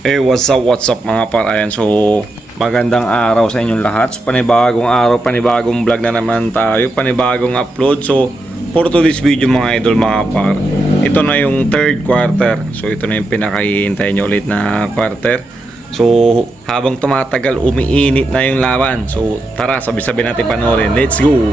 What's up mga parayan. So, magandang araw sa inyong lahat. So, panibagong araw, panibagong vlog na naman tayo, panibagong upload. So, for today's video mga idol, mga par, ito na yung third quarter. So, ito na yung pinakahihintay nyo ulit na quarter. So, habang tumatagal, umiinit na yung laban. So, tara, sabi-sabi natin panoorin. Let's go!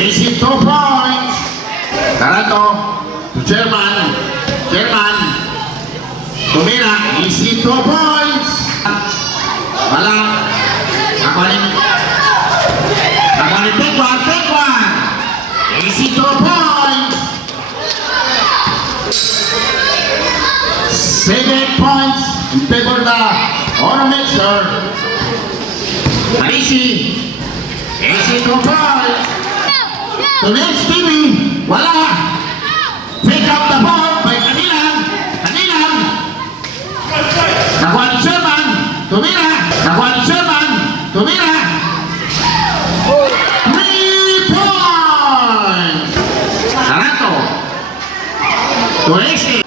AC 2 points. Tarato to Chairman. Chairman. Tumira. AC 2 points. Wala. Aquanin Tekwan. Tekwan. AC 2 points. 7 points in favor of the honor mixer. Marisi. AC 2 points. To next TV, wala. Pick up the ball by Kanilang. Kanilang. Nakuha ni Sherman. Tumira. Nakuha ni Sherman. Tumira. 3 points. Tarato. To Aces.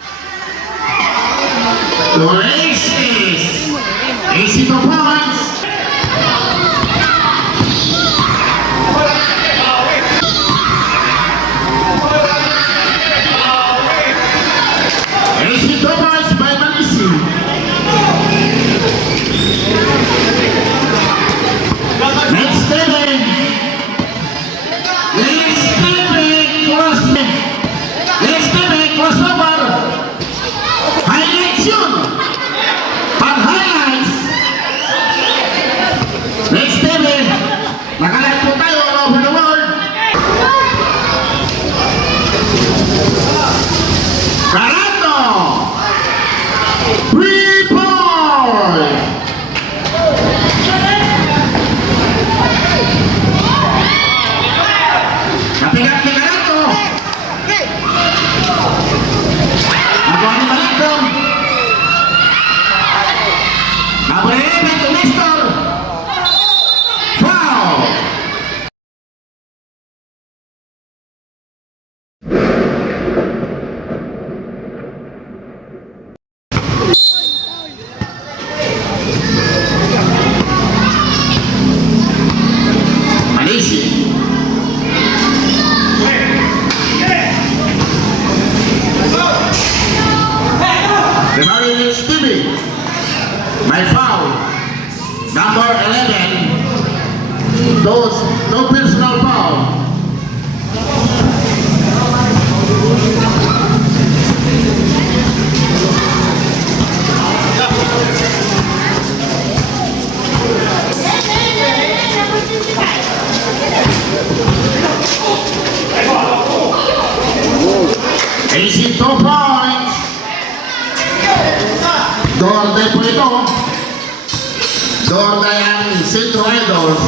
To Aces. Aces 2 points. My foul, number 11, those no personal foul. AC 2 points. Doorday po ito. Doorday ang Centro Idols.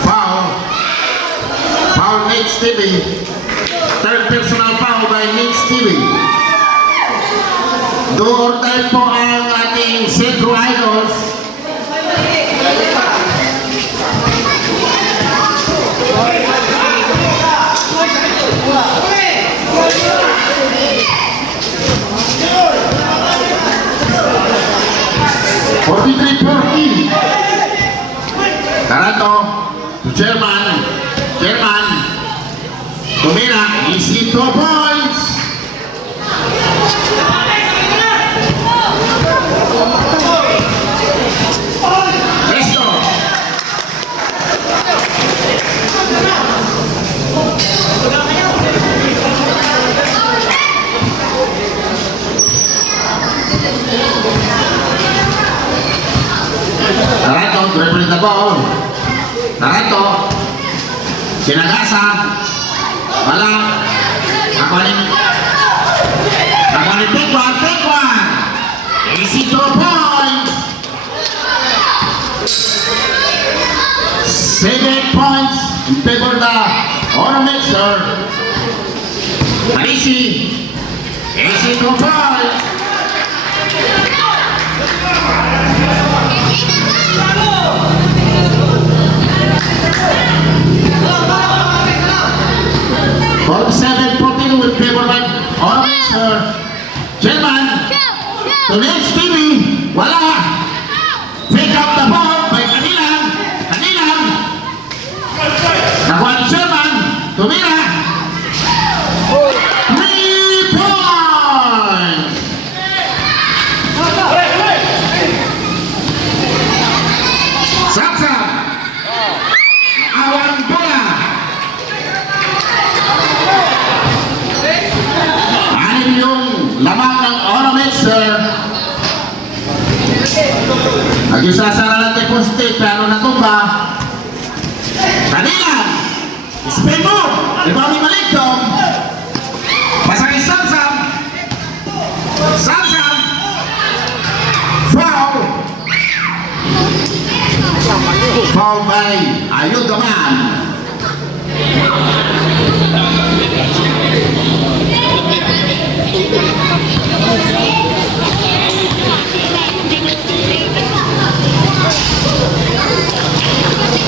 Foul. Foul Nick Stevie. Third personal foul by Nick Stevie. Doorday po ang ating Centro Idols. Tarato to Chairman. Chairman. Tumira. Easy 2 points. Resto. Tarato, dribbling the ball. Tarato. Sinagasa. Wala. Aquanin Tekwan. Tekwan. Easy 2 points. 7 points in favor of the honor mixer. Alisi. Easy to ball. For 7-14 will favor by Orange. German. To next TV. Wala. Pick up the ball by Kanilang. Kanilang. Nakuha ni Sherman. Tumira. 3 points. Samsam. Awan bola. Anim yung lamang ng ornaments. Nag-isasara lang kay Poste pero natumba. Kanila. Spin move. Ibaw ni Malikdom. Pasang kay Samsam. Samsam. Foul. Foul by Ayun Gaman.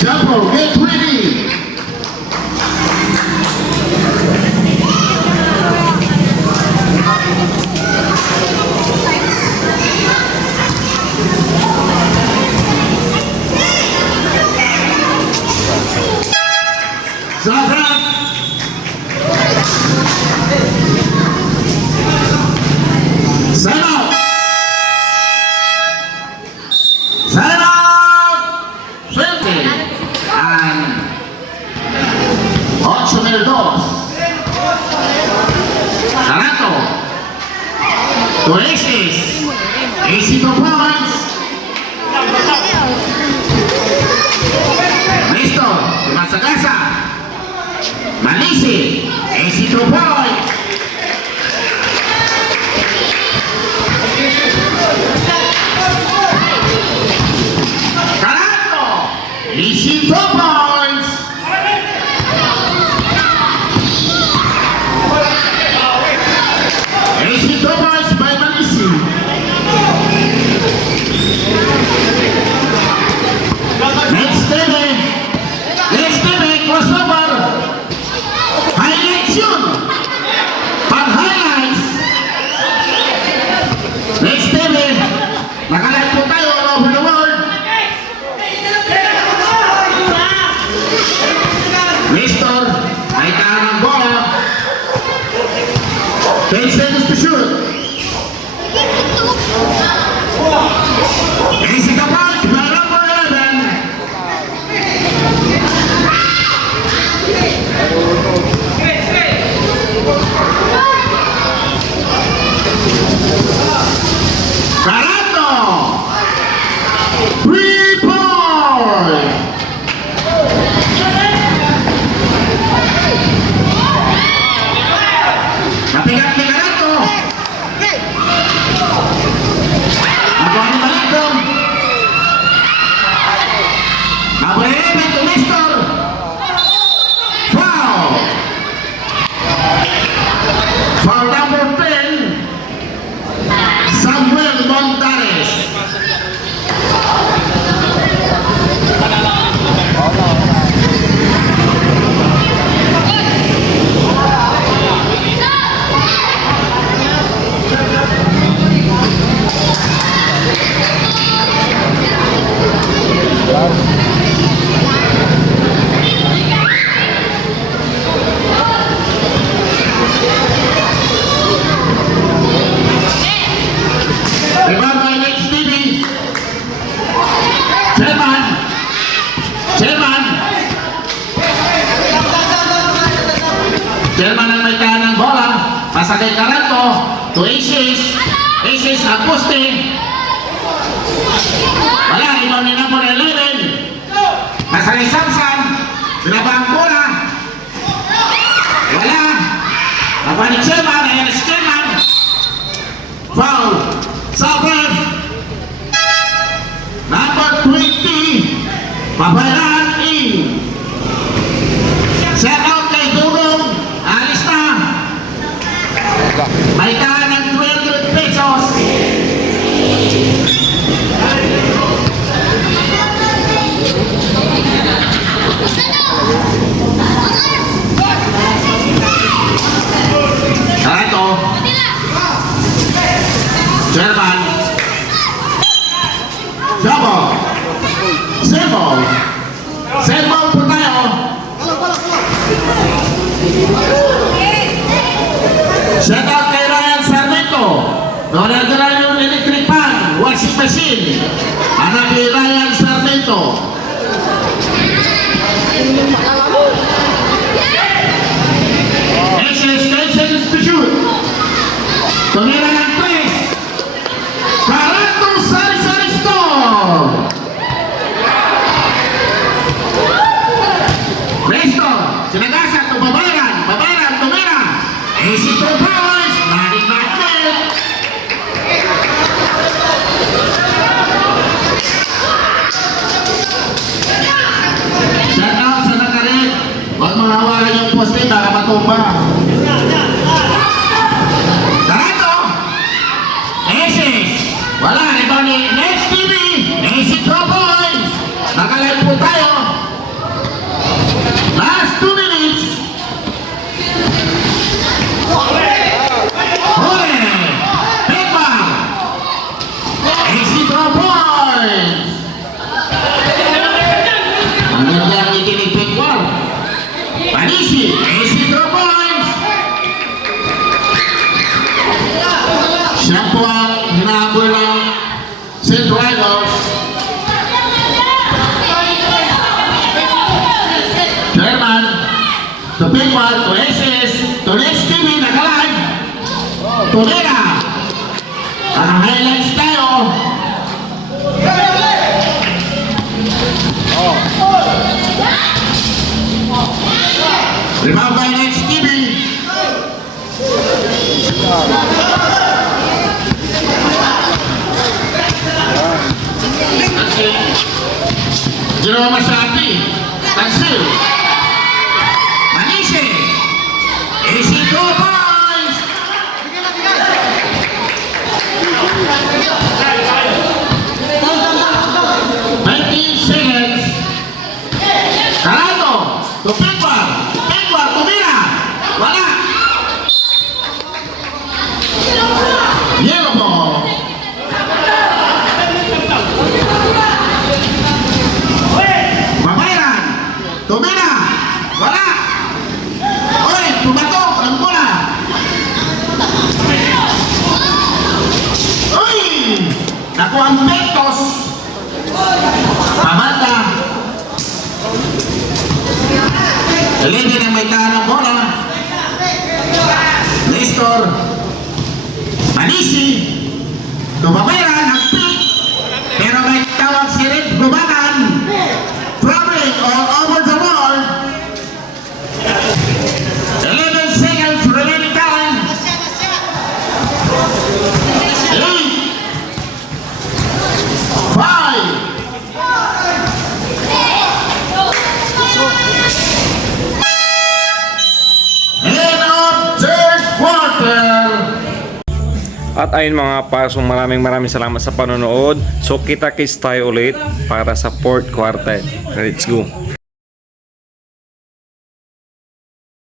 Jumper, get ready. Zafran. Set up. Set up. 20. And 8-2. Carato. To Alexis. Easy to points. Listo. Masagasa. Malisi. Easy to points. Carato. Easy to points. Easy to points by Malisi. Next TV, crossover. Highlights yun. Pag highlights. Next TV, nakalive po tayo all over the world. Mister, may tanang bola. 10 seconds to shoot. Easy to punch by number 11. Carato! 3 points! Napigat ni Carato! Nakuha ni Malikdom! Mabrehebe to Mister! Foul! Foul number 10, Samuel Montares. Remember next TV. Chairman. Chairman. Chairman ang may kanang bola. Pasa kay Carato. To Isis. Isis ang poste. Wala. Ibaw ni number 11. Pasa kay Samsam. Binaba ang bola. Wala. Nakuha ni Chairman. Ayan si Chairman. Foul. Sabref. Number 20. Pabayaan in. Set out kay Dugong. Alis na. Shout out kay Ryan Sarmiento. Nagdala yung electric fan, washing machine. Anak ni Ryan Sarmiento. SS 10 seconds to shoot. Tumira ng 3. Carato Sari Store. Restor, sinagasan, babayaran, tumira. Easy to boys, naring magnet. Shout out sa nakarin. Huwag mong hawakan yung poste, baka matumba. Carato, Esis, wala, rebound ni Next TV, Easy to boys. Nakalive po tayo. Last 2 minutes. Hore! Pepa! Easy throw points! Ang gandang itinig Pepa. Panisi! Easy throw points! Siya po ang hinahabol ng St. Riders. Chairman, to Pepa, to SS, to Next TV, nakalag. Tumira. Highlights tayo. Rebound by Next TV. Ginawa Masyati. Tansil. Manise. Easy 2 points. 19 seconds. Carato. To Pepa, tumira. Wala. Yellow ball. Mamayran. Tumira. Wala. Oy, tumatok ang bola. Uy! Naku ang Betos. Pamanda. Lady na may tahan ng bola. Nestor. Manisi. Tumamayran ang pick. Pero may tawag si Red Gumanan. Traveling all over the world. 11 seconds remaining time. 8, 5, end of third quarter. At ayun mga paps, maraming salamat sa panonood. So kita-kits tayo ulit para sa fourth quarter. Let's go.